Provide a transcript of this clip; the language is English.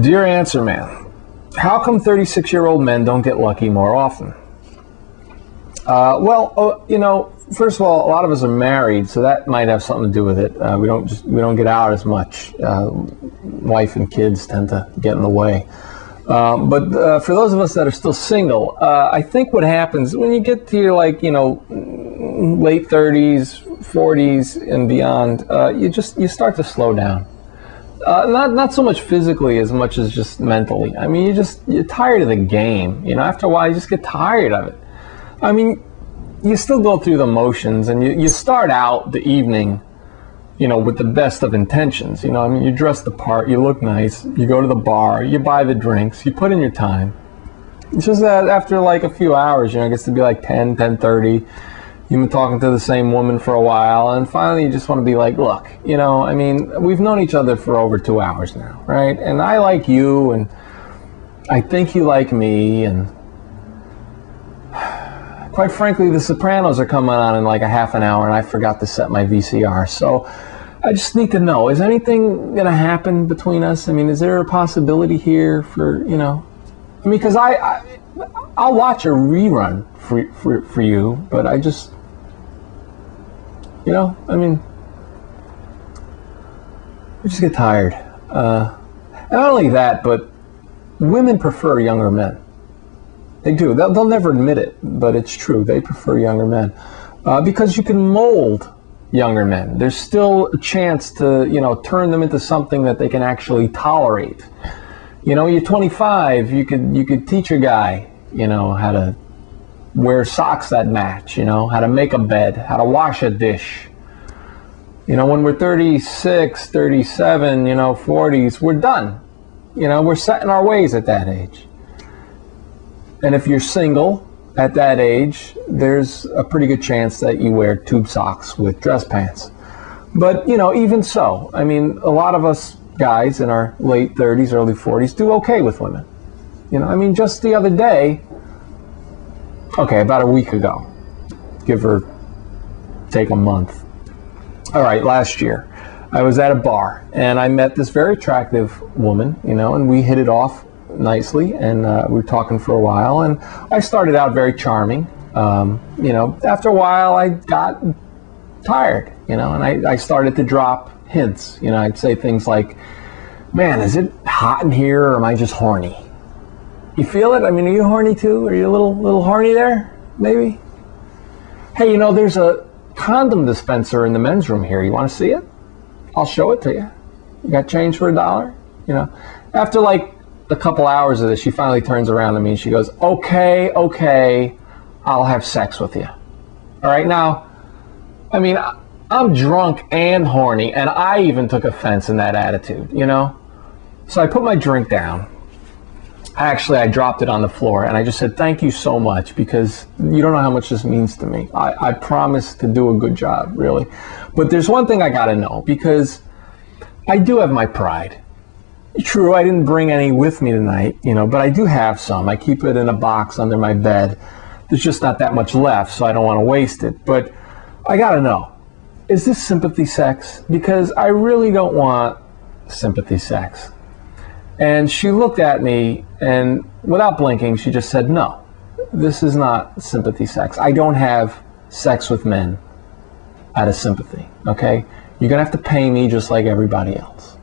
Dear Answer Man, how come 36-year-old men don't get lucky more often? First of all, a lot of us are married, so that might have something to do with it. We don't get out as much. Wife and kids tend to get in the way. But for those of us that are still single, I think what happens when you get to your late 30s, 40s, and beyond, you start to slow down. Not so much physically as much as just mentally. I mean, you're tired of the game. After a while, you just get tired of it. I mean, you still go through the motions, and you start out the evening, with the best of intentions. I mean, you dress the part, you look nice, you go to the bar, you buy the drinks, you put in your time. It's just that after like a few hours, it gets to be like 10:30. You've been talking to the same woman for a while, and finally you just want to be like, look, I mean, we've known each other for over 2 hours now, right? And I like you, and I think you like me, and quite frankly, The Sopranos are coming on in like a half an hour, and I forgot to set my VCR. So I just need to know, is anything going to happen between us? I mean, is there a possibility here for, I mean, because I'll watch a rerun for you, but I just, I mean, we just get tired. And not only that, but women prefer younger men. They do. They'll never admit it, but it's true. They prefer younger men because you can mold younger men. There's still a chance to, turn them into something that they can actually tolerate. You're 25. You could teach a guy, how to wear socks that match. How to make a bed, how to wash a dish. When we're 36, 37, 40s, we're done. We're set in our ways at that age. And if you're single at that age, there's a pretty good chance that you wear tube socks with dress pants. But, even so, I mean, a lot of us guys in our late 30s, early 40s do okay with women. I mean, just the other day, about a week ago, give or take a month. All right, last year, I was at a bar, and I met this very attractive woman, and we hit it off nicely, and we were talking for a while, and I started out very charming. After a while I got tired, and I started to drop hints. I'd say things like, man, is it hot in here, or am I just horny? You feel it? I mean, are you horny too? Are you a little horny there, maybe? Hey, there's a condom dispenser in the men's room here. You want to see it? I'll show it to you. You got change for $1? After like a couple hours of this, she finally turns around to me and she goes, okay, I'll have sex with you. All right, now, I mean, I'm drunk and horny, and I even took offense in that attitude, So I put my drink down. Actually, I dropped it on the floor, and I just said, thank you so much, because you don't know how much this means to me. I promise to do a good job, really. But there's one thing I got to know, because I do have my pride. True, I didn't bring any with me tonight, but I do have some. I keep it in a box under my bed. There's just not that much left, so I don't want to waste it. But I got to know, is this sympathy sex? Because I really don't want sympathy sex. And she looked at me, and without blinking, she just said, no, this is not sympathy sex. I don't have sex with men out of sympathy, okay? You're going to have to pay me just like everybody else.